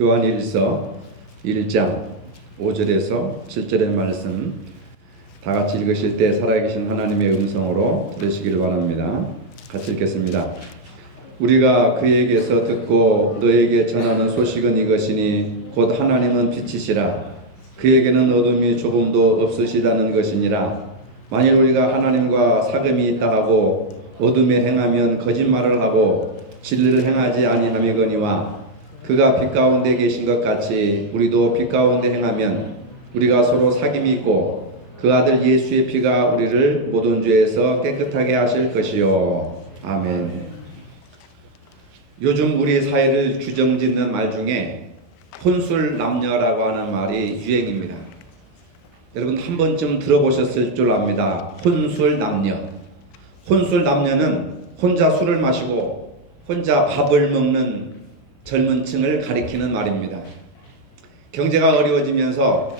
요한일서 1장 5절에서 7절의 말씀 다 같이 읽으실 때 살아계신 하나님의 음성으로 들으시기를 바랍니다. 같이 읽겠습니다. 우리가 그에게서 듣고 너에게 전하는 소식은 이것이니 곧 하나님은 빛이시라. 그에게는 어둠이 조금도 없으시다는 것이니라. 만일 우리가 하나님과 사귐이 있다 하고 어둠에 행하면 거짓말을 하고 진리를 행하지 아니함이거니와 그가 빛 가운데 계신 것 같이 우리도 빛 가운데 행하면 우리가 서로 사귐이 있고 그 아들 예수의 피가 우리를 모든 죄에서 깨끗하게 하실 것이요. 아멘. 요즘 우리 사회를 규정짓는 말 중에 혼술남녀라고 하는 말이 유행입니다. 여러분 한 번쯤 들어보셨을 줄 압니다. 혼술남녀. 혼술남녀는 혼자 술을 마시고 혼자 밥을 먹는 젊은 층을 가리키는 말입니다. 경제가 어려워지면서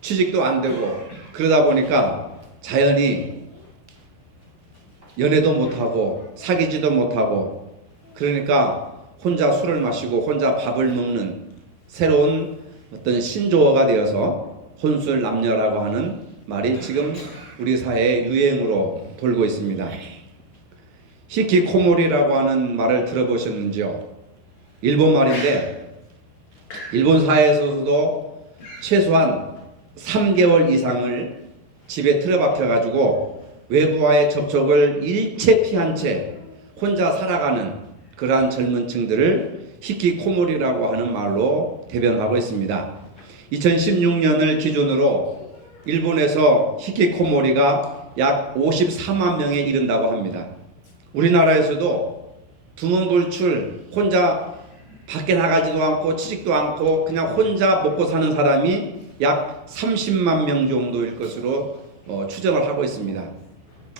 취직도 안 되고 그러다 보니까 자연히 연애도 못하고 사귀지도 못하고 그러니까 혼자 술을 마시고 혼자 밥을 먹는 새로운 어떤 신조어가 되어서 혼술남녀라고 하는 말이 지금 우리 사회의 유행으로 돌고 있습니다. 히키코모리라고 하는 말을 들어보셨는지요? 일본 말인데 일본 사회에서도 최소한 3개월 이상을 집에 틀어박혀 가지고 외부와의 접촉을 일체 피한 채 혼자 살아가는 그러한 젊은 층들을 히키코모리라고 하는 말로 대변하고 있습니다. 2016년을 기준으로 일본에서 히키코모리가 약 54만 명에 이른다고 합니다. 우리나라에서도 두문불출 혼자 밖에 나가지도 않고 취직도 않고 그냥 혼자 먹고 사는 사람이 약 30만 명 정도일 것으로 추정을 하고 있습니다.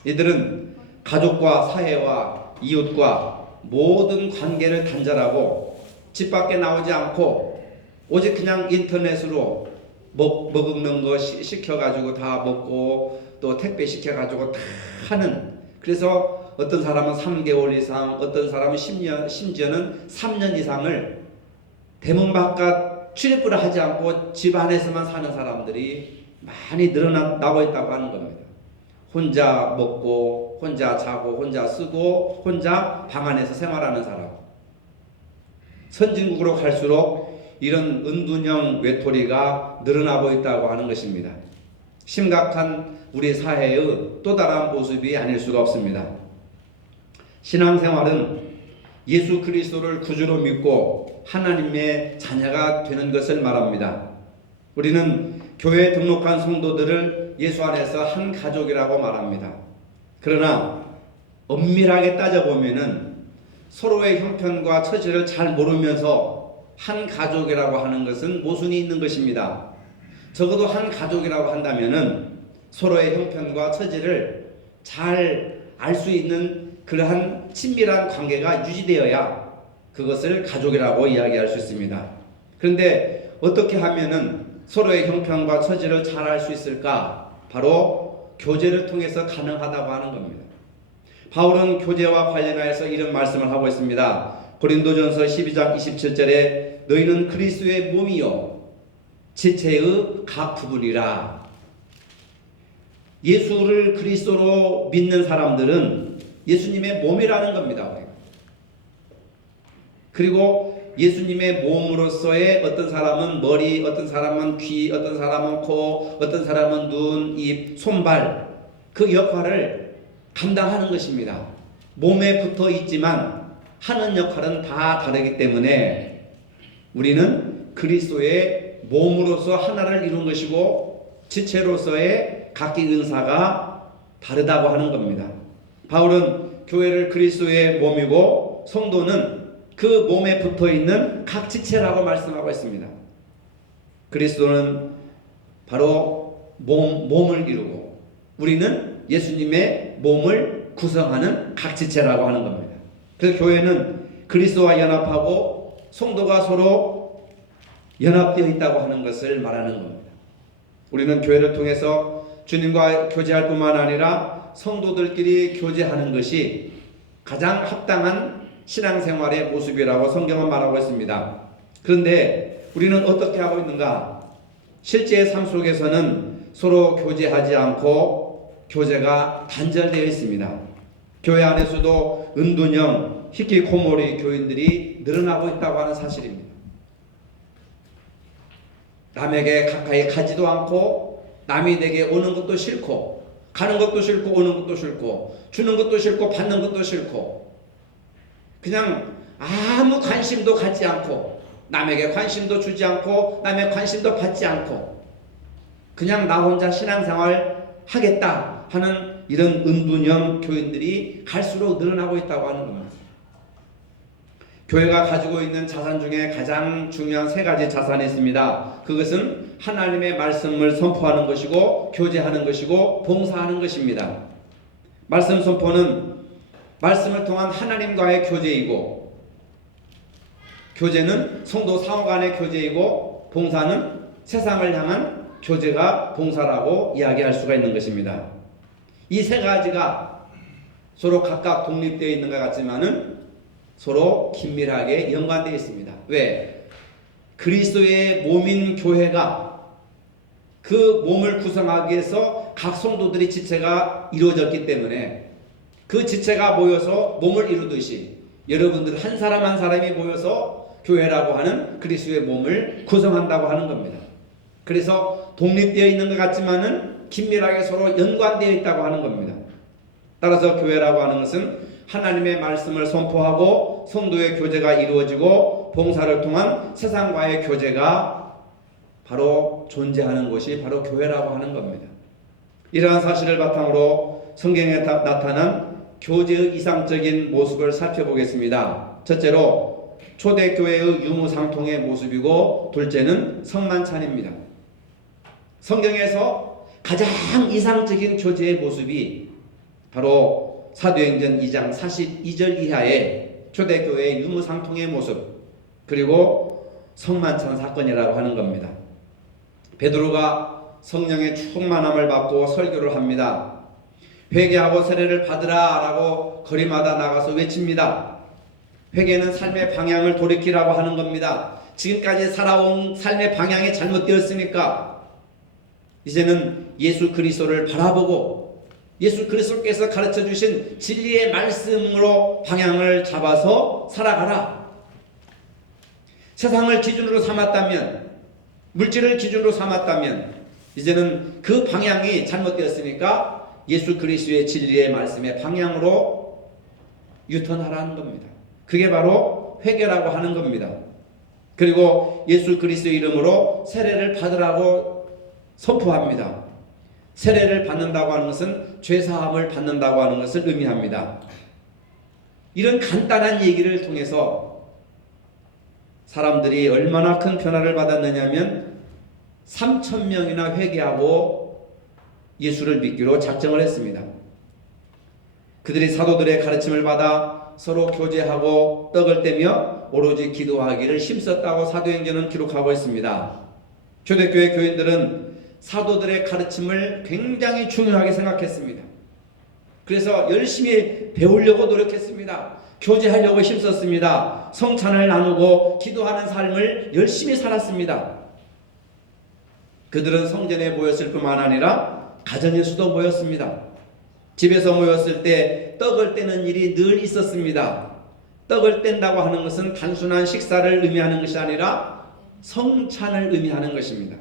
이들은 가족과 사회와 이웃과 모든 관계를 단절하고 집 밖에 나오지 않고 오직 그냥 인터넷으로 먹는 거 시켜가지고 다 먹고 또 택배 시켜가지고 다 하는, 그래서 어떤 사람은 3개월 이상, 어떤 사람은 10년, 심지어는 3년 이상을 대문 바깥 출입을 하지 않고 집 안에서만 사는 사람들이 많이 늘어나고 있다고 하는 겁니다. 혼자 먹고 혼자 자고 혼자 쓰고 혼자 방 안에서 생활하는 사람. 선진국으로 갈수록 이런 은둔형 외톨이가 늘어나고 있다고 하는 것입니다. 심각한 우리 사회의 또 다른 모습이 아닐 수가 없습니다. 신앙생활은 예수 그리스도를 구주로 믿고 하나님의 자녀가 되는 것을 말합니다. 우리는 교회에 등록한 성도들을 예수 안에서 한 가족이라고 말합니다. 그러나 엄밀하게 따져보면은 서로의 형편과 처지를 잘 모르면서 한 가족이라고 하는 것은 모순이 있는 것입니다. 적어도 한 가족이라고 한다면은 서로의 형편과 처지를 잘 알 수 있는 그러한 친밀한 관계가 유지되어야 그것을 가족이라고 이야기할 수 있습니다. 그런데 어떻게 하면은 서로의 형편과 처지를 잘 알 수 있을까? 바로 교제를 통해서 가능하다고 하는 겁니다. 바울은 교제와 관련하여서 이런 말씀을 하고 있습니다. 고린도전서 12장 27절에 너희는 그리스도의 몸이요 지체의 각 부분이라. 예수를 그리스도로 믿는 사람들은 예수님의 몸이라는 겁니다. 그리고 예수님의 몸으로서의 어떤 사람은 머리, 어떤 사람은 귀, 어떤 사람은 코, 어떤 사람은 눈, 입, 손발, 그 역할을 감당하는 것입니다. 몸에 붙어 있지만 하는 역할은 다 다르기 때문에 우리는 그리스도의 몸으로서 하나를 이룬 것이고 지체로서의 각기 은사가 다르다고 하는 겁니다. 바울은 교회를 그리스도의 몸이고 성도는 그 몸에 붙어있는 각 지체라고 말씀하고 있습니다. 그리스도는 바로 몸을 이루고 우리는 예수님의 몸을 구성하는 각 지체라고 하는 겁니다. 그래서 교회는 그리스도와 연합하고 성도가 서로 연합되어 있다고 하는 것을 말하는 겁니다. 우리는 교회를 통해서 주님과 교제할 뿐만 아니라 성도들끼리 교제하는 것이 가장 합당한 신앙생활의 모습이라고 성경은 말하고 있습니다. 그런데 우리는 어떻게 하고 있는가? 실제 삶 속에서는 서로 교제하지 않고 교제가 단절되어 있습니다. 교회 안에서도 은둔형, 히키코모리 교인들이 늘어나고 있다고 하는 사실입니다. 남에게 가까이 가지도 않고 남이 내게 오는 것도 싫고 가는 것도 싫고 오는 것도 싫고 주는 것도 싫고 받는 것도 싫고 그냥 아무 관심도 갖지 않고 남에게 관심도 주지 않고 남의 관심도 받지 않고 그냥 나 혼자 신앙생활 하겠다 하는 이런 은둔형 교인들이 갈수록 늘어나고 있다고 하는 겁니다. 교회가 가지고 있는 자산 중에 가장 중요한 세 가지 자산이 있습니다. 그것은 하나님의 말씀을 선포하는 것이고 교제하는 것이고 봉사하는 것입니다. 말씀 선포는 말씀을 통한 하나님과의 교제이고 교제는 성도 상호 간의 교제이고 봉사는 세상을 향한 교제가 봉사라고 이야기할 수가 있는 것입니다. 이 세 가지가 서로 각각 독립되어 있는 것 같지만은 서로 긴밀하게 연관되어 있습니다. 왜? 그리스도의 몸인 교회가 그 몸을 구성하기 위해서 각 성도들의 지체가 이루어졌기 때문에 그 지체가 모여서 몸을 이루듯이 여러분들 한 사람 한 사람이 모여서 교회라고 하는 그리스도의 몸을 구성한다고 하는 겁니다. 그래서 독립되어 있는 것 같지만은 긴밀하게 서로 연관되어 있다고 하는 겁니다. 따라서 교회라고 하는 것은 하나님의 말씀을 선포하고 성도의 교제가 이루어지고 봉사를 통한 세상과의 교제가 바로 존재하는 곳이 바로 교회라고 하는 겁니다. 이러한 사실을 바탕으로 성경에 나타난 교제의 이상적인 모습을 살펴보겠습니다. 첫째로 초대교회의 유무상통의 모습이고 둘째는 성만찬입니다. 성경에서 가장 이상적인 교제의 모습이 바로 사도행전 2장 42절 이하의 초대교회의 유무상통의 모습 그리고 성만찬 사건이라고 하는 겁니다. 베드로가 성령의 충만함을 받고 설교를 합니다. 회개하고 세례를 받으라 라고 거리마다 나가서 외칩니다. 회개는 삶의 방향을 돌이키라고 하는 겁니다. 지금까지 살아온 삶의 방향이 잘못되었으니까 이제는 예수 그리스도를 바라보고 예수 그리스도께서 가르쳐 주신 진리의 말씀으로 방향을 잡아서 살아가라. 세상을 기준으로 삼았다면 물질을 기준으로 삼았다면 이제는 그 방향이 잘못되었으니까 예수 그리스도의 진리의 말씀의 방향으로 유턴하라는 겁니다. 그게 바로 회개라고 하는 겁니다. 그리고 예수 그리스도의 이름으로 세례를 받으라고 선포합니다. 세례를 받는다고 하는 것은 죄사함을 받는다고 하는 것을 의미합니다. 이런 간단한 얘기를 통해서 사람들이 얼마나 큰 변화를 받았느냐면 3,000명이나 회개하고 예수를 믿기로 작정을 했습니다. 그들이 사도들의 가르침을 받아 서로 교제하고 떡을 떼며 오로지 기도하기를 힘썼다고 사도행전은 기록하고 있습니다. 초대교회 교인들은 사도들의 가르침을 굉장히 중요하게 생각했습니다. 그래서 열심히 배우려고 노력했습니다. 교제하려고 힘썼습니다. 성찬을 나누고 기도하는 삶을 열심히 살았습니다. 그들은 성전에 모였을 뿐만 아니라 가정에서도 모였습니다. 집에서 모였을 때 떡을 떼는 일이 늘 있었습니다. 떡을 뗀다고 하는 것은 단순한 식사를 의미하는 것이 아니라 성찬을 의미하는 것입니다.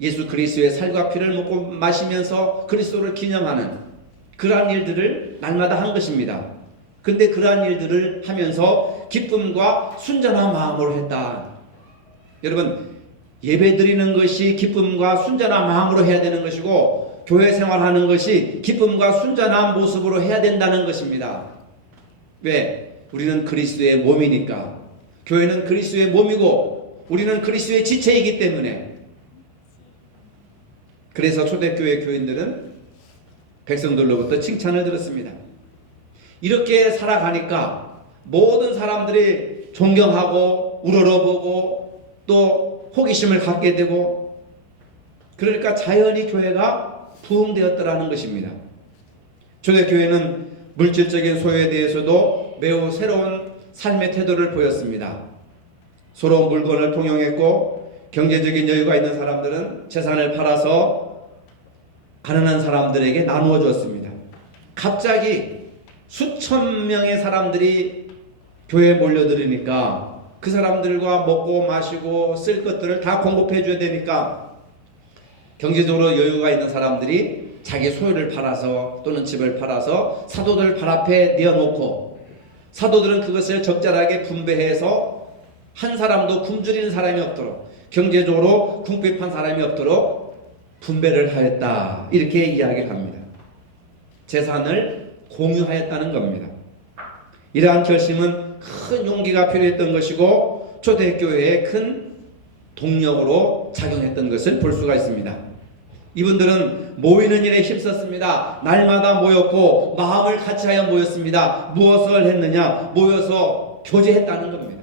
예수 그리스도의 살과 피를 먹고 마시면서 그리스도를 기념하는 그러한 일들을 날마다 한 것입니다. 그런데 그러한 일들을 하면서 기쁨과 순전한 마음으로 했다. 여러분, 예배 드리는 것이 기쁨과 순전한 마음으로 해야 되는 것이고 교회 생활하는 것이 기쁨과 순전한 모습으로 해야 된다는 것입니다. 왜? 우리는 그리스도의 몸이니까. 교회는 그리스도의 몸이고 우리는 그리스도의 지체이기 때문에. 그래서 초대교회 교인들은 백성들로부터 칭찬을 들었습니다. 이렇게 살아가니까 모든 사람들이 존경하고 우러러보고 또 호기심을 갖게 되고 그러니까 자연히 교회가 부흥되었더라는 것입니다. 초대교회는 물질적인 소유에 대해서도 매우 새로운 삶의 태도를 보였습니다. 서로 물건을 통용했고 경제적인 여유가 있는 사람들은 재산을 팔아서 가난한 사람들에게 나누어 주었습니다. 갑자기 수천 명의 사람들이 교회에 몰려들으니까 그 사람들과 먹고 마시고 쓸 것들을 다 공급해 줘야 되니까 경제적으로 여유가 있는 사람들이 자기 소유를 팔아서 또는 집을 팔아서 사도들 발 앞에 내어놓고 사도들은 그것을 적절하게 분배해서 한 사람도 굶주리는 사람이 없도록 경제적으로 궁핍한 사람이 없도록 분배를 하였다. 이렇게 이야기를 합니다. 재산을 공유하였다는 겁니다. 이러한 결심은 큰 용기가 필요했던 것이고 초대교회의 큰 동력으로 작용했던 것을 볼 수가 있습니다. 이분들은 모이는 일에 힘썼습니다. 날마다 모였고 마음을 같이하여 모였습니다. 무엇을 했느냐? 모여서 교제했다는 겁니다.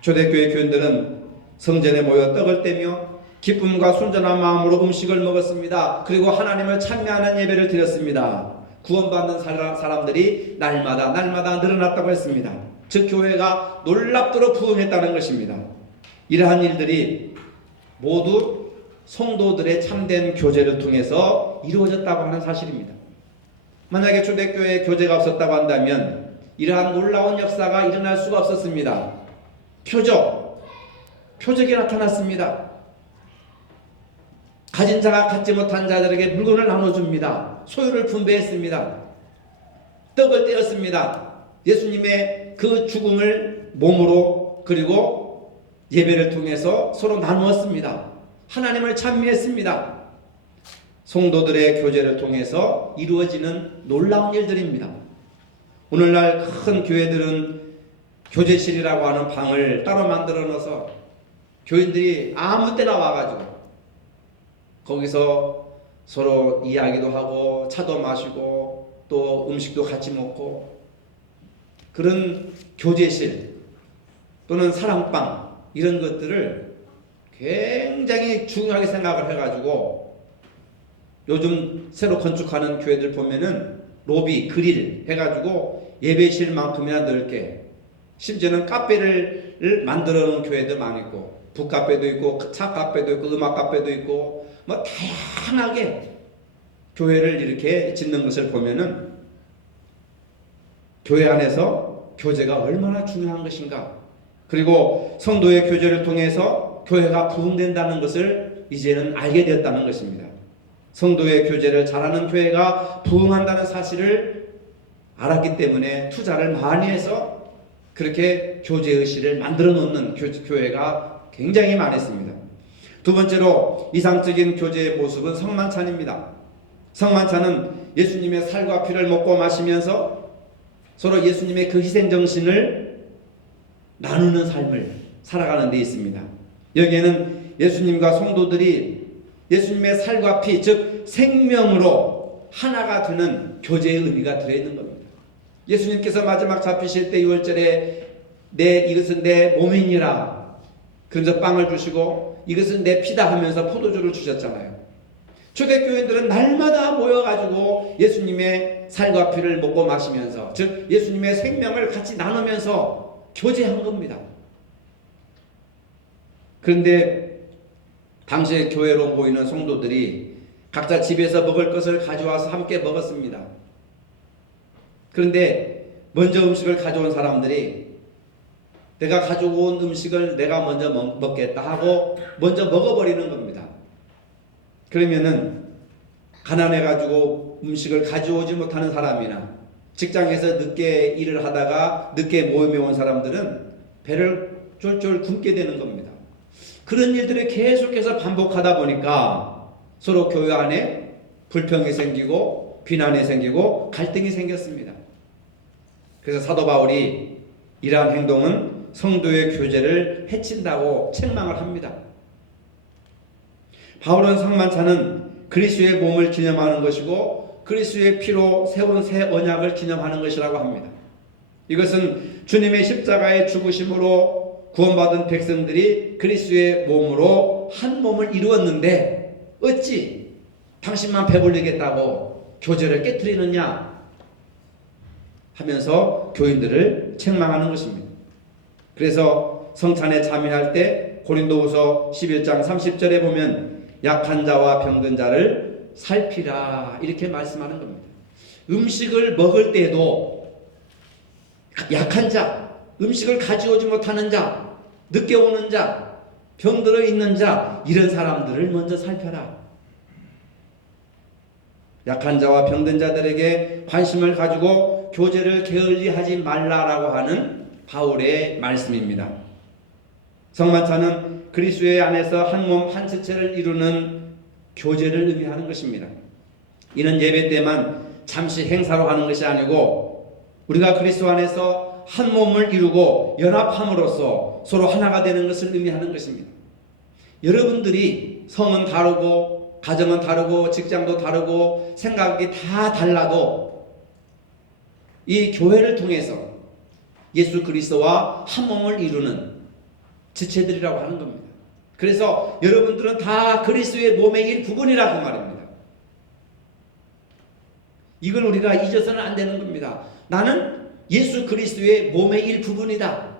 초대교회 교인들은 성전에 모여 떡을 떼며 기쁨과 순전한 마음으로 음식을 먹었습니다. 그리고 하나님을 찬미하는 예배를 드렸습니다. 구원받는 사람들이 날마다 늘어났다고 했습니다. 즉 교회가 놀랍도록 부흥했다는 것입니다. 이러한 일들이 모두 성도들의 참된 교제를 통해서 이루어졌다고 하는 사실입니다. 만약에 초대교회에 교제가 없었다고 한다면 이러한 놀라운 역사가 일어날 수가 없었습니다. 표적이 나타났습니다. 가진 자가 갖지 못한 자들에게 물건을 나눠줍니다. 소유를 분배했습니다. 떡을 떼었습니다. 예수님의 그 죽음을 몸으로 그리고 예배를 통해서 서로 나누었습니다. 하나님을 찬미했습니다. 성도들의 교제를 통해서 이루어지는 놀라운 일들입니다. 오늘날 큰 교회들은 교제실이라고 하는 방을 따로 만들어 놓아서 교인들이 아무 때나 와가지고 거기서 서로 이야기도 하고 차도 마시고 또 음식도 같이 먹고 그런 교제실 또는 사랑방 이런 것들을 굉장히 중요하게 생각을 해가지고 요즘 새로 건축하는 교회들 보면은 로비, 그릴 해가지고 예배실만큼이나 넓게 심지어는 카페를 만들어 놓은 교회도 많이 있고 북카페도 있고 차 카페도 있고 음악 카페도 있고 뭐 다양하게 교회를 이렇게 짓는 것을 보면은 교회 안에서 교제가 얼마나 중요한 것인가 그리고 성도의 교제를 통해서 교회가 부흥된다는 것을 이제는 알게 되었다는 것입니다. 성도의 교제를 잘하는 교회가 부흥한다는 사실을 알았기 때문에 투자를 많이 해서 그렇게 교제의식을 만들어 놓는 교회가 굉장히 많았습니다. 두 번째로 이상적인 교제의 모습은 성만찬입니다. 성만찬은 예수님의 살과 피를 먹고 마시면서 서로 예수님의 그 희생정신을 나누는 삶을 살아가는 데 있습니다. 여기에는 예수님과 성도들이 예수님의 살과 피, 즉 생명으로 하나가 되는 교제의 의미가 들어있는 겁니다. 예수님께서 마지막 잡히실 때 6월절에 이것은 내 몸이니라 그러면서 빵을 주시고 이것은 내 피다 하면서 포도주를 주셨잖아요. 초대교인들은 날마다 모여가지고 예수님의 살과 피를 먹고 마시면서 즉 예수님의 생명을 같이 나누면서 교제한 겁니다. 그런데 당시에 교회로 모이는 성도들이 각자 집에서 먹을 것을 가져와서 함께 먹었습니다. 그런데 먼저 음식을 가져온 사람들이 내가 가져온 음식을 내가 먼저 먹겠다 하고 먼저 먹어버리는 겁니다. 그러면은 가난해가지고 음식을 가져오지 못하는 사람이나 직장에서 늦게 일을 하다가 늦게 모임에 온 사람들은 배를 쫄쫄 굶게 되는 겁니다. 그런 일들이 계속해서 반복하다 보니까 서로 교회 안에 불평이 생기고 비난이 생기고 갈등이 생겼습니다. 그래서 사도 바울이 이러한 행동은 성도의 교제를 해친다고 책망을 합니다. 바울은 성만찬은 그리스도의 몸을 기념하는 것이고 그리스도의 피로 세운 새 언약을 기념하는 것이라고 합니다. 이것은 주님의 십자가의 죽으심으로 구원받은 백성들이 그리스도의 몸으로 한 몸을 이루었는데 어찌 당신만 배불리겠다고 교제를 깨트리느냐 하면서 교인들을 책망하는 것입니다. 그래서 성찬에 참여할 때 고린도후서 11장 30절에 보면 약한 자와 병든 자를 살피라 이렇게 말씀하는 겁니다. 음식을 먹을 때에도 약한 자, 음식을 가져오지 못하는 자, 늦게 오는 자, 병들어 있는 자, 이런 사람들을 먼저 살펴라. 약한 자와 병든 자들에게 관심을 가지고 교제를 게을리하지 말라라고 하는 바울의 말씀입니다. 성만찬은 그리스도의 안에서 한 몸 한 지체를 이루는 교제를 의미하는 것입니다. 이는 예배 때만 잠시 행사로 하는 것이 아니고 우리가 그리스도 안에서 한 몸을 이루고 연합함으로써 서로 하나가 되는 것을 의미하는 것입니다. 여러분들이 성은 다르고 가정은 다르고 직장도 다르고 생각이 다 달라도 이 교회를 통해서 예수 그리스도와 한 몸을 이루는 지체들이라고 하는 겁니다. 그래서 여러분들은 다 그리스도의 몸의 일부분이라고 말입니다. 이걸 우리가 잊어서는 안 되는 겁니다. 나는 예수 그리스도의 몸의 일부분이다.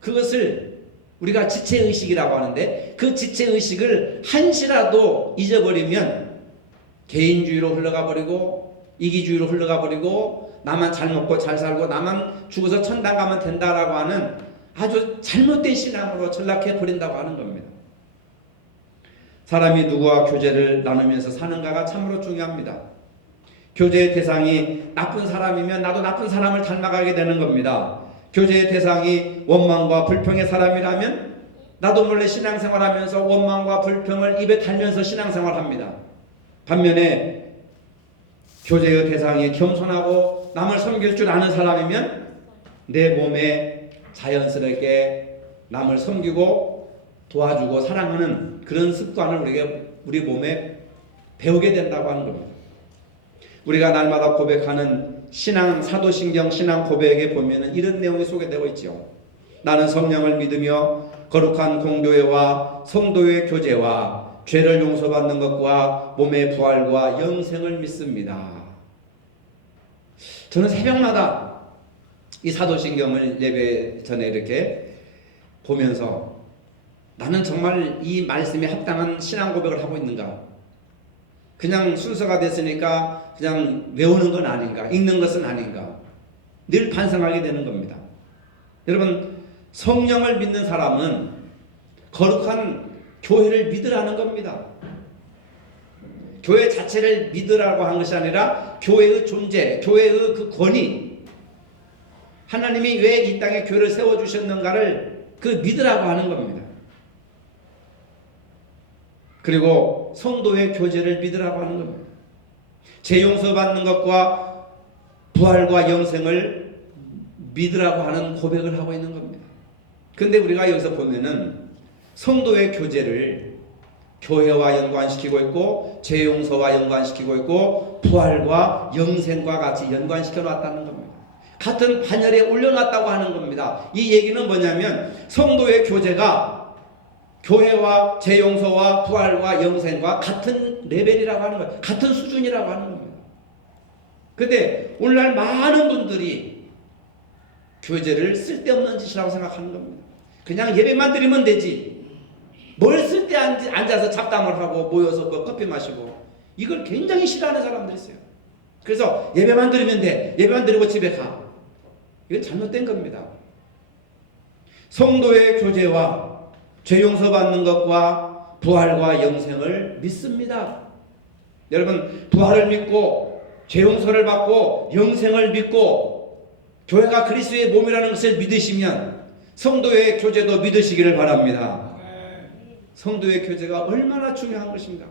그것을 우리가 지체의식이라고 하는데 그 지체의식을 한시라도 잊어버리면 개인주의로 흘러가 버리고 이기주의로 흘러가 버리고 나만 잘 먹고 잘 살고 나만 죽어서 천당 가면 된다라고 하는 아주 잘못된 신앙으로 전락해 버린다고 하는 겁니다. 사람이 누구와 교제를 나누면서 사는가가 참으로 중요합니다. 교제의 대상이 나쁜 사람이면 나도 나쁜 사람을 닮아가게 되는 겁니다. 교제의 대상이 원망과 불평의 사람이라면 나도 몰래 신앙생활하면서 원망과 불평을 입에 달면서 신앙생활합니다. 반면에 교제의 대상이 겸손하고 남을 섬길 줄 아는 사람이면 내 몸에 자연스럽게 남을 섬기고 도와주고 사랑하는 그런 습관을 우리 몸에 배우게 된다고 하는 겁니다. 우리가 날마다 고백하는 신앙 사도신경 신앙 고백에 보면은 이런 내용이 소개되고 있죠. 나는 성령을 믿으며 거룩한 공교회와 성도의 교제와 죄를 용서받는 것과 몸의 부활과 영생을 믿습니다. 저는 새벽마다 이 사도신경을 예배 전에 이렇게 보면서 나는 정말 이 말씀에 합당한 신앙 고백을 하고 있는가? 그냥 순서가 됐으니까 그냥 외우는 건 아닌가? 읽는 것은 아닌가? 늘 반성하게 되는 겁니다. 여러분, 성령을 믿는 사람은 거룩한 교회를 믿으라는 겁니다. 교회 자체를 믿으라고 한 것이 아니라 교회의 존재, 교회의 그 권위, 하나님이 왜 이 땅에 교회를 세워주셨는가를 그 믿으라고 하는 겁니다. 그리고 성도의 교제를 믿으라고 하는 겁니다. 죄 용서받는 것과 부활과 영생을 믿으라고 하는 고백을 하고 있는 겁니다. 그런데 우리가 여기서 보면은 성도의 교제를 교회와 연관시키고 있고 죄 용서와 연관시키고 있고 부활과 영생과 같이 연관시켜 놨다는 겁니다. 같은 반열에 올려놨다고 하는 겁니다. 이 얘기는 뭐냐면 성도의 교제가 교회와 죄 용서와 부활과 영생과 같은 레벨이라고 하는 거예요. 같은 수준이라고 하는 겁니다. 그런데 오늘날 많은 분들이 교제를 쓸데없는 짓이라고 생각하는 겁니다. 그냥 예배만 드리면 되지. 뭘 쓸데 앉아서 잡담을 하고 모여서 커피 마시고 이걸 굉장히 싫어하는 사람들이 있어요. 그래서 예배만 드리면 돼. 예배만 드리고 집에 가. 이건 잘못된 겁니다. 성도의 교제와 죄 용서받는 것과 부활과 영생을 믿습니다. 여러분, 부활을 믿고 죄 용서를 받고 영생을 믿고 교회가 그리스도의 몸이라는 것을 믿으시면 성도의 교제도 믿으시기를 바랍니다. 성도의 교제가 얼마나 중요한 것인가.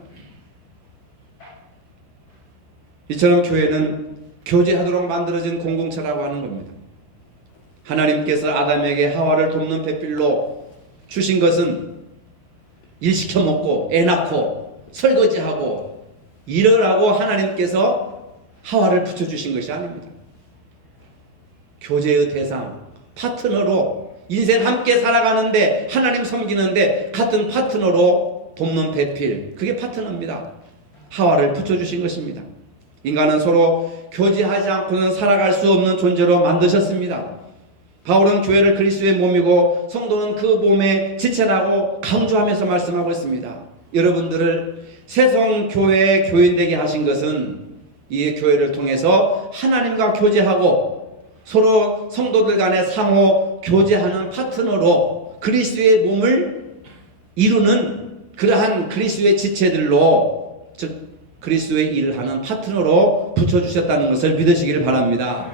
이처럼 교회는 교제하도록 만들어진 공동체라고 하는 겁니다. 하나님께서 아담에게 하와를 돕는 배필로 주신 것은 일 시켜 먹고 애 낳고 설거지하고 일을 하고 하나님께서 하와를 붙여주신 것이 아닙니다. 교제의 대상, 파트너로 인생 함께 살아가는데 하나님 섬기는데 같은 파트너로 돕는 배필, 그게 파트너입니다. 하와를 붙여주신 것입니다. 인간은 서로 교제하지 않고는 살아갈 수 없는 존재로 만드셨습니다. 바울은 교회를 그리스도의 몸이고 성도는 그 몸의 지체라고 강조하면서 말씀하고 있습니다. 여러분들을 새성교회의 교인 되게 하신 것은 이 교회를 통해서 하나님과 교제하고 서로 성도들 간에 상호 교제하는 파트너로 그리스도의 몸을 이루는 그러한 그리스도의 지체들로, 즉 그리스도의 일을 하는 파트너로 붙여주셨다는 것을 믿으시기를 바랍니다.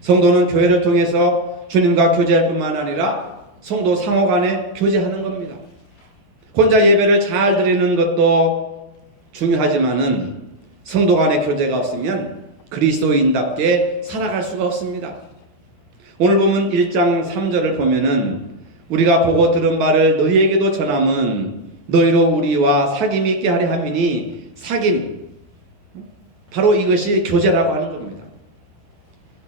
성도는 교회를 통해서 주님과 교제할 뿐만 아니라 성도 상호 간에 교제하는 겁니다. 혼자 예배를 잘 드리는 것도 중요하지만은 성도 간의 교제가 없으면 그리스도인답게 살아갈 수가 없습니다. 오늘 보면 1장 3절을 보면은 우리가 보고 들은 바를 너희에게도 전함은 너희로 우리와 사귐이 있게 하려 함이니, 사귐, 바로 이것이 교제라고 하는 겁니다.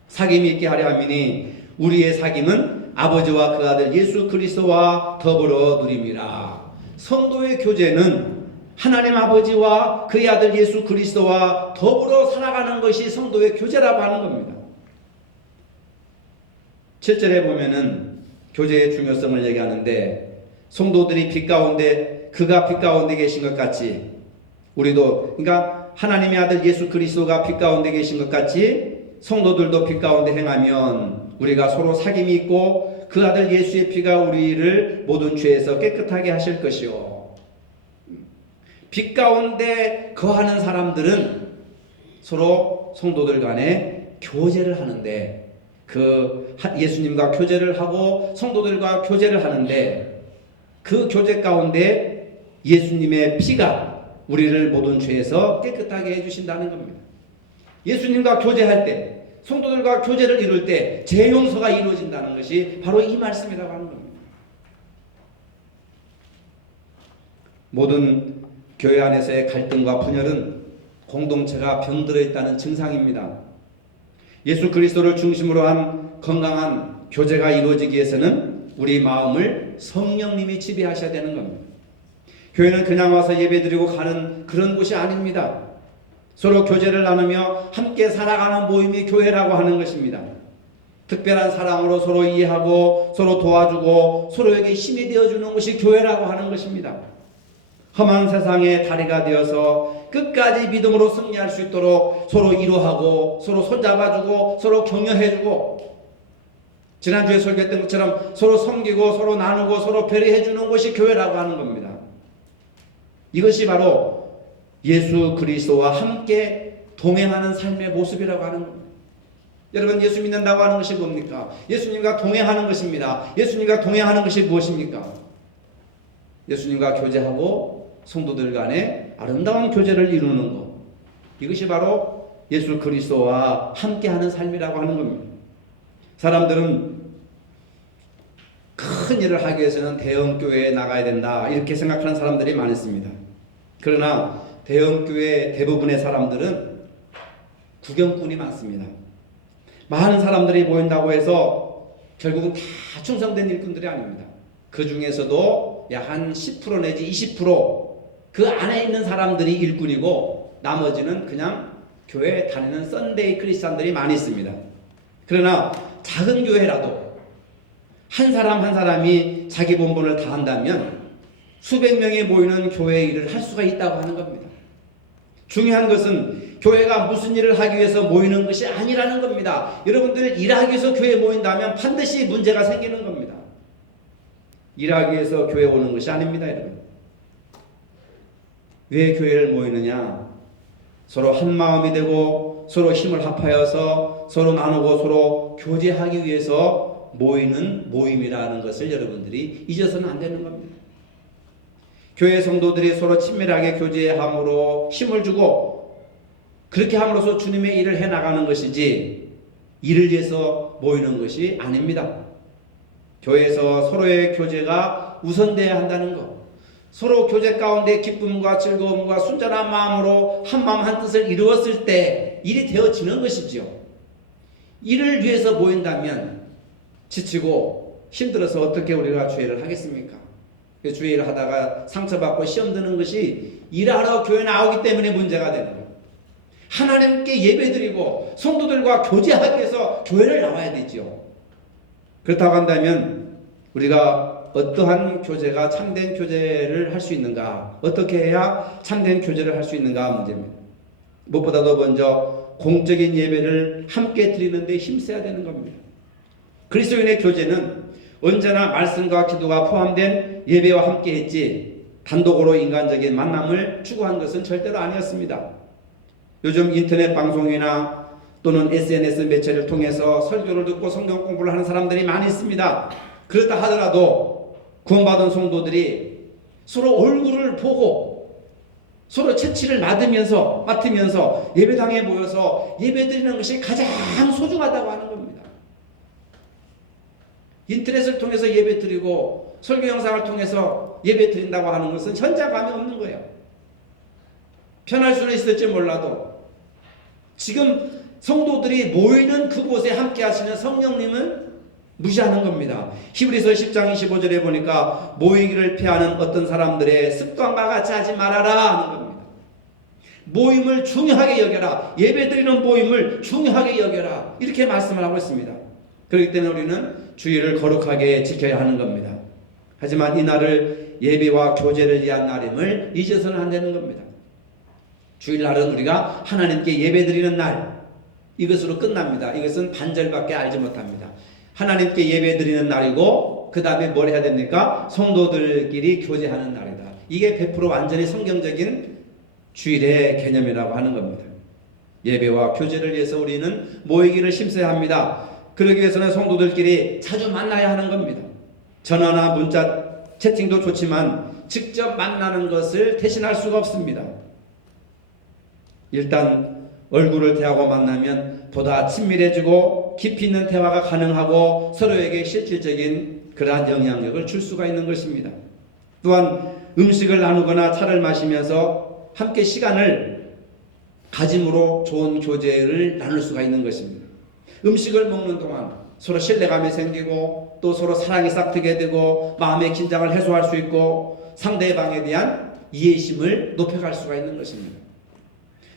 사귐이 있게 하려 함이니 우리의 사귐은 아버지와 그 아들 예수 그리스도와 더불어 누림이라. 성도의 교제는 하나님 아버지와 그의 아들 예수 그리스도와 더불어 살아가는 것이 성도의 교제라고 하는 겁니다. 7절에 보면은 교제의 중요성을 얘기하는데, 성도들이 빛 가운데, 그가 빛 가운데 계신 것 같이 우리도, 그러니까 하나님의 아들 예수 그리스도가 빛 가운데 계신 것 같이 성도들도 빛 가운데 행하면 우리가 서로 사귐이 있고 그 아들 예수의 피가 우리를 모든 죄에서 깨끗하게 하실 것이요. 빛 가운데 거하는 사람들은 서로 성도들 간에 교제를 하는데, 그 예수님과 교제를 하고 성도들과 교제를 하는데, 그 교제 가운데 예수님의 피가 우리를 모든 죄에서 깨끗하게 해주신다는 겁니다. 예수님과 교제할 때, 성도들과 교제를 이룰 때 죄 용서가 이루어진다는 것이 바로 이 말씀이라고 하는 겁니다. 모든 교회 안에서의 갈등과 분열은 공동체가 병들어 있다는 증상입니다. 예수 그리스도를 중심으로 한 건강한 교제가 이루어지기 위해서는 우리 마음을 성령님이 지배하셔야 되는 겁니다. 교회는 그냥 와서 예배드리고 가는 그런 곳이 아닙니다. 서로 교제를 나누며 함께 살아가는 모임이 교회라고 하는 것입니다. 특별한 사랑으로 서로 이해하고 서로 도와주고 서로에게 힘이 되어주는 것이 교회라고 하는 것입니다. 험한 세상의 다리가 되어서 끝까지 믿음으로 승리할 수 있도록 서로 위로하고 서로 손잡아주고 서로 격려해주고, 지난주에 설교했던 것처럼 서로 섬기고 서로 나누고 서로 배려해주는 것이 교회라고 하는 겁니다. 이것이 바로 예수 그리스도와 함께 동행하는 삶의 모습이라고 하는 겁니다. 여러분, 예수 믿는다고 하는 것이 뭡니까? 예수님과 동행하는 것입니다. 예수님과 동행하는 것이 무엇입니까? 예수님과 교제하고 성도들 간에 아름다운 교제를 이루는 것, 이것이 바로 예수 그리스도와 함께하는 삶이라고 하는 겁니다. 사람들은 큰 일을 하기 위해서는 대형교회에 나가야 된다 이렇게 생각하는 사람들이 많습니다. 그러나 대형교회 대부분의 사람들은 구경꾼이 많습니다. 많은 사람들이 모인다고 해서 결국은 다 충성된 일꾼들이 아닙니다. 그 중에서도 약 한 10% 내지 20%그 안에 있는 사람들이 일꾼이고 나머지는 그냥 교회에 다니는 썬데이 크리스찬들이 많이 있습니다. 그러나 작은 교회라도 한 사람 한 사람이 자기 본분을 다한다면 수백 명이 모이는 교회 일을 할 수가 있다고 하는 겁니다. 중요한 것은 교회가 무슨 일을 하기 위해서 모이는 것이 아니라는 겁니다. 여러분들 일하기 위해서 교회에 모인다면 반드시 문제가 생기는 겁니다. 일하기 위해서 교회에 오는 것이 아닙니다, 여러분. 왜 교회를 모이느냐? 서로 한 마음이 되고 서로 힘을 합하여서 서로 나누고 서로 교제하기 위해서 모이는 모임이라는 것을 여러분들이 잊어서는 안 되는 겁니다. 교회 성도들이 서로 친밀하게 교제함으로 힘을 주고 그렇게 함으로써 주님의 일을 해나가는 것이지 일을 위해서 모이는 것이 아닙니다. 교회에서 서로의 교제가 우선되어야 한다는 것, 서로 교제 가운데 기쁨과 즐거움과 순전한 마음으로 한 마음 한 뜻을 이루었을 때 일이 되어지는 것이지요. 일을 위해서 모인다면 지치고 힘들어서 어떻게 우리가 주일을 하겠습니까? 주일을 하다가 상처받고 시험 드는 것이 일하러 교회 나오기 때문에 문제가 되는 거예요. 하나님께 예배드리고 성도들과 교제하기 위해서 교회를 나와야 되지요. 그렇다고 한다면 우리가 어떠한 교제가 참된 교제를 할 수 있는가, 어떻게 해야 참된 교제를 할 수 있는가 문제입니다. 무엇보다도 먼저 공적인 예배를 함께 드리는 데 힘써야 되는 겁니다. 그리스도인의 교제는 언제나 말씀과 기도가 포함된 예배와 함께 했지 단독으로 인간적인 만남을 추구한 것은 절대로 아니었습니다. 요즘 인터넷 방송이나 또는 SNS 매체를 통해서 설교를 듣고 성경 공부를 하는 사람들이 많이 있습니다. 그렇다 하더라도 구원받은 성도들이 서로 얼굴을 보고 서로 채취를 맡으면서 예배당에 모여서 예배드리는 것이 가장 소중하다고 하는 겁니다. 인터넷을 통해서 예배드리고 설교 영상을 통해서 예배드린다고 하는 것은 현장감이 없는 거예요. 편할 수는 있을지 몰라도 지금 성도들이 모이는 그곳에 함께 하시는 성령님은 무시하는 겁니다. 히브리서 10장 25절에 보니까 모이기를 피하는 어떤 사람들의 습관과 같이 하지 말아라 하는 겁니다. 모임을 중요하게 여겨라. 예배드리는 모임을 중요하게 여겨라. 이렇게 말씀을 하고 있습니다. 그렇기 때문에 우리는 주일을 거룩하게 지켜야 하는 겁니다. 하지만 이 날을 예배와 교제를 위한 날임을 잊어서는 안 되는 겁니다. 주일날은 우리가 하나님께 예배드리는 날, 이것으로 끝납니다. 이것은 반절밖에 알지 못합니다. 하나님께 예배드리는 날이고 그 다음에 뭘 해야 됩니까? 성도들끼리 교제하는 날이다. 이게 100% 완전히 성경적인 주일의 개념이라고 하는 겁니다. 예배와 교제를 위해서 우리는 모이기를 힘써야 합니다. 그러기 위해서는 성도들끼리 자주 만나야 하는 겁니다. 전화나 문자, 채팅도 좋지만 직접 만나는 것을 대신할 수가 없습니다. 일단 얼굴을 대하고 만나면 보다 친밀해지고 깊이 있는 대화가 가능하고 서로에게 실질적인 그러한 영향력을 줄 수가 있는 것입니다. 또한 음식을 나누거나 차를 마시면서 함께 시간을 가짐으로 좋은 교제를 나눌 수가 있는 것입니다. 음식을 먹는 동안 서로 신뢰감이 생기고 또 서로 사랑이 싹트게 되고 마음의 긴장을 해소할 수 있고 상대방에 대한 이해심을 높여갈 수가 있는 것입니다.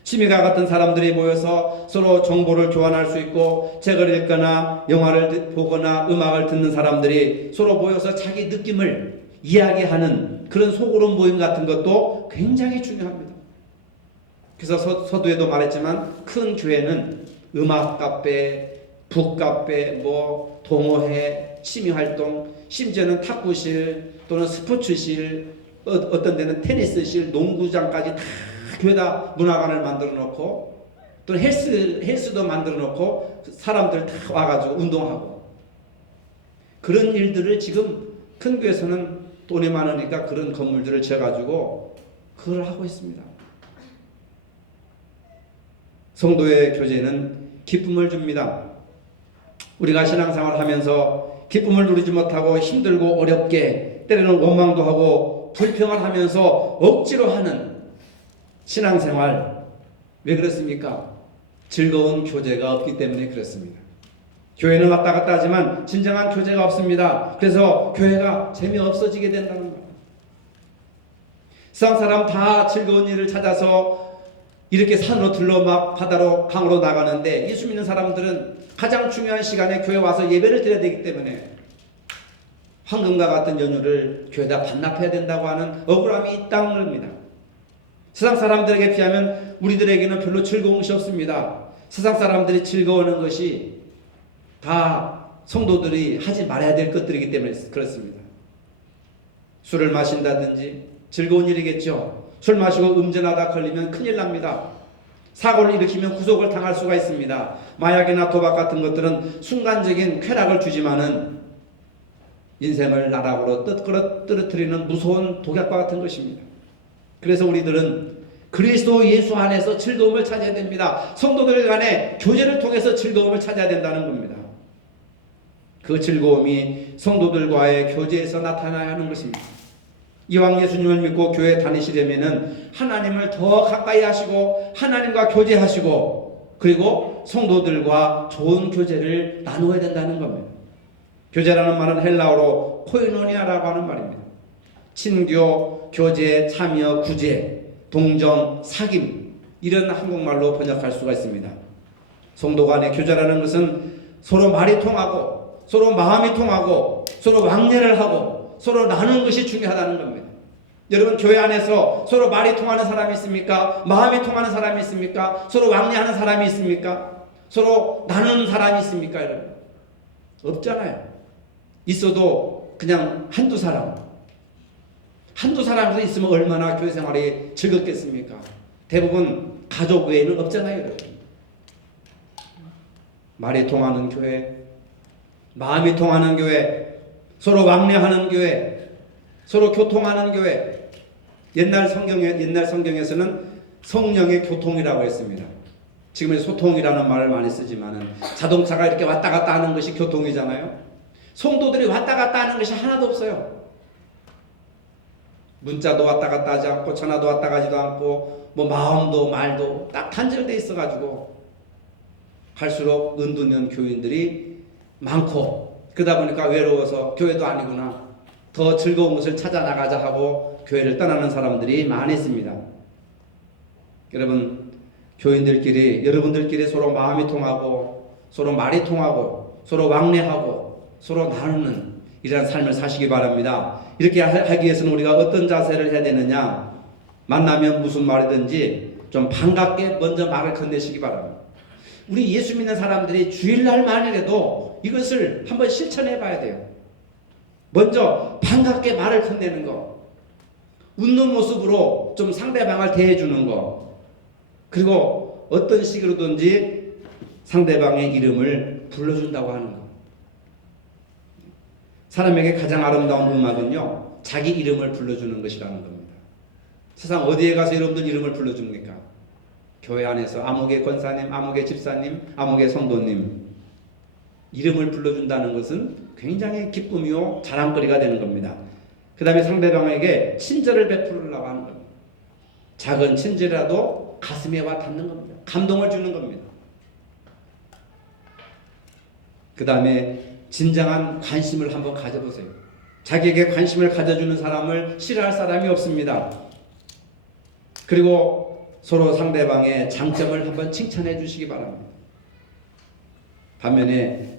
취미가 같은 사람들이 모여서 서로 정보를 교환할 수 있고 책을 읽거나 영화를 보거나 음악을 듣는 사람들이 서로 모여서 자기 느낌을 이야기하는 그런 소그룹 모임 같은 것도 굉장히 중요합니다. 그래서 서두에도 말했지만 큰 교회는 음악 카페, 북 카페, 동호회, 취미활동, 심지어는 탁구실 또는 스포츠실, 어떤 데는 테니스실, 농구장까지 다 교회다 문화관을 만들어 놓고 또 헬스도 만들어 놓고 사람들 다 와가지고 운동하고 그런 일들을 지금 큰 교회에서는 돈이 많으니까 그런 건물들을 지어가지고 그걸 하고 있습니다. 성도의 교제는 기쁨을 줍니다. 우리가 신앙생활을 하면서 기쁨을 누리지 못하고 힘들고 어렵게 때로는 원망도 하고 불평을 하면서 억지로 하는 신앙생활, 왜 그렇습니까? 즐거운 교제가 없기 때문에 그렇습니다. 교회는 왔다 갔다 하지만 진정한 교제가 없습니다. 그래서 교회가 재미없어지게 된다는 거예요. 세상 사람 다 즐거운 일을 찾아서 이렇게 산으로 들러 막 바다로 강으로 나가는데 예수 믿는 사람들은 가장 중요한 시간에 교회 와서 예배를 드려야 되기 때문에 황금과 같은 연휴를 교회에다 반납해야 된다고 하는 억울함이 있다는 겁니다. 세상 사람들에게 비하면 우리들에게는 별로 즐거운 것이 없습니다. 세상 사람들이 즐거워하는 것이 다 성도들이 하지 말아야 될 것들이기 때문에 그렇습니다. 술을 마신다든지 즐거운 일이겠죠. 술 마시고 음주하다 걸리면 큰일 납니다. 사고를 일으키면 구속을 당할 수가 있습니다. 마약이나 도박 같은 것들은 순간적인 쾌락을 주지만은 인생을 나락으로 떨어뜨리는 무서운 독약과 같은 것입니다. 그래서 우리들은 그리스도 예수 안에서 즐거움을 찾아야 됩니다. 성도들 간의 교제를 통해서 즐거움을 찾아야 된다는 겁니다. 그 즐거움이 성도들과의 교제에서 나타나야 하는 것입니다. 이왕 예수님을 믿고 교회 다니시려면은 하나님을 더 가까이 하시고 하나님과 교제하시고 그리고 성도들과 좋은 교제를 나누어야 된다는 겁니다. 교제라는 말은 헬라어로 코이노니아라고 하는 말입니다. 친교, 교제, 참여, 구제, 동정, 사귐 이런 한국말로 번역할 수가 있습니다. 성도 간의 교제라는 것은 서로 말이 통하고 서로 마음이 통하고 서로 왕래를 하고 서로 나누는 것이 중요하다는 겁니다. 여러분, 교회 안에서 서로 말이 통하는 사람이 있습니까? 마음이 통하는 사람이 있습니까? 서로 왕래하는 사람이 있습니까? 서로 나누는 사람이 있습니까? 여러분, 없잖아요. 있어도 그냥 한두 사람도 있으면 얼마나 교회 생활이 즐겁겠습니까? 대부분 가족 외에는 없잖아요, 여러분. 말이 통하는 교회, 마음이 통하는 교회, 서로 왕래하는 교회, 서로 교통하는 교회. 옛날 성경에서는 성령의 교통이라고 했습니다. 지금은 소통이라는 말을 많이 쓰지만은 자동차가 이렇게 왔다 갔다 하는 것이 교통이잖아요. 성도들이 왔다 갔다 하는 것이 하나도 없어요. 문자도 왔다 갔다 하지 않고 전화도 왔다 가지도 않고 뭐 마음도 말도 딱 단절돼 있어가지고 갈수록 은둔형 교인들이 많고, 그러다 보니까 외로워서 교회도 아니구나, 더 즐거운 것을 찾아 나가자 하고 교회를 떠나는 사람들이 많이 있습니다. 여러분, 교인들끼리, 여러분들끼리 서로 마음이 통하고 서로 말이 통하고 서로 왕래하고 서로 나누는 이러한 삶을 사시기 바랍니다. 이렇게 하기 위해서는 우리가 어떤 자세를 해야 되느냐? 만나면 무슨 말이든지 좀 반갑게 먼저 말을 건네시기 바랍니다. 우리 예수 믿는 사람들이 주일날만이라도 이것을 한번 실천해 봐야 돼요. 먼저 반갑게 말을 건네는 거, 웃는 모습으로 좀 상대방을 대해주는 거, 그리고 어떤 식으로든지 상대방의 이름을 불러준다고 하는 거. 사람에게 가장 아름다운 음악은요, 자기 이름을 불러주는 것이라는 겁니다. 세상 어디에 가서 여러분들 이름을 불러줍니까? 교회 안에서 아무개 권사님, 아무개 집사님, 아무개 성도님 이름을 불러준다는 것은 굉장히 기쁨이요 자랑거리가 되는 겁니다. 그 다음에 상대방에게 친절을 베풀으려고 하는 겁니다. 작은 친절이라도 가슴에 와 닿는 겁니다. 감동을 주는 겁니다. 그 다음에 진정한 관심을 한번 가져보세요. 자기에게 관심을 가져주는 사람을 싫어할 사람이 없습니다. 그리고 서로 상대방의 장점을 한번 칭찬해 주시기 바랍니다. 반면에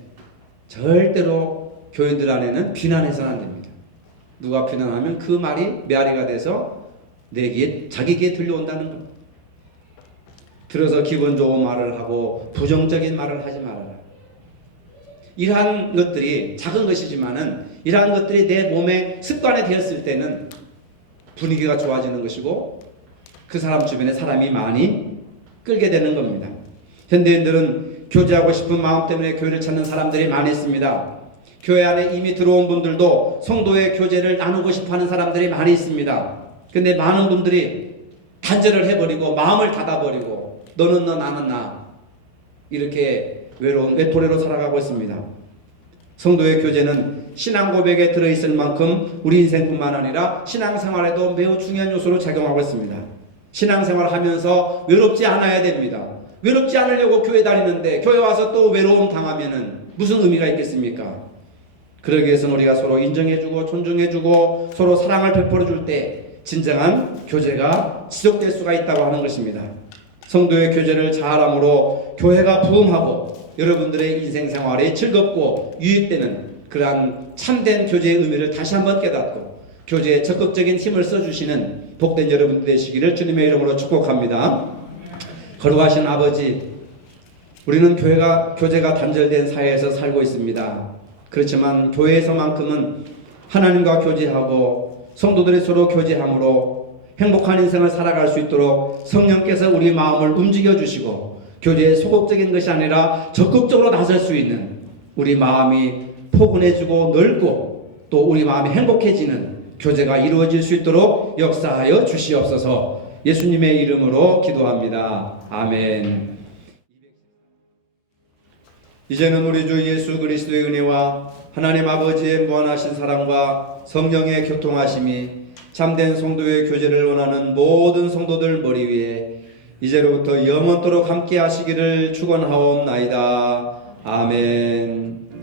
절대로 교인들 안에는 비난해서는 안 됩니다. 누가 비난하면 그 말이 메아리가 돼서 내 귀에, 자기 귀에 들려온다는 겁니다. 들어서 기분 좋은 말을 하고 부정적인 말을 하지 말아라. 이러한 것들이 작은 것이지만은 이러한 것들이 내 몸에 습관이 되었을 때는 분위기가 좋아지는 것이고 그 사람 주변에 사람이 많이 끌게 되는 겁니다. 현대인들은 교제하고 싶은 마음 때문에 교회를 찾는 사람들이 많이 있습니다. 교회 안에 이미 들어온 분들도 성도의 교제를 나누고 싶어하는 사람들이 많이 있습니다. 근데 많은 분들이 단절을 해버리고 마음을 닫아버리고 너는 너 나는 나 이렇게 외로운 외톨이로 살아가고 있습니다. 성도의 교제는 신앙 고백에 들어있을 만큼 우리 인생뿐만 아니라 신앙생활에도 매우 중요한 요소로 작용하고 있습니다. 신앙생활을 하면서 외롭지 않아야 됩니다. 외롭지 않으려고 교회 다니는데 교회 와서 또 외로움 당하면은 무슨 의미가 있겠습니까? 그러기 위해서는 우리가 서로 인정해주고 존중해주고 서로 사랑을 베풀어줄 때 진정한 교제가 지속될 수가 있다고 하는 것입니다. 성도의 교제를 잘함으로 교회가 부흥하고 여러분들의 인생생활이 즐겁고 유익되는 그러한 참된 교제의 의미를 다시 한번 깨닫고 교제에 적극적인 힘을 써주시는 복된 여러분 되시기를 주님의 이름으로 축복합니다. 거룩하신 아버지, 우리는 교제가 단절된 사회에서 살고 있습니다. 그렇지만 교회에서만큼은 하나님과 교제하고 성도들이 서로 교제함으로 행복한 인생을 살아갈 수 있도록 성령께서 우리 마음을 움직여 주시고 교제에 소극적인 것이 아니라 적극적으로 나설 수 있는 우리 마음이 포근해지고 넓고 또 우리 마음이 행복해지는 교제가 이루어질 수 있도록 역사하여 주시옵소서. 예수님의 이름으로 기도합니다. 아멘. 이제는 우리 주 예수 그리스도의 은혜와 하나님 아버지의 무한하신 사랑과 성령의 교통하심이 참된 성도의 교제를 원하는 모든 성도들 머리 위에 이제로부터 영원토록 함께 하시기를 축원하옵나이다. 아멘.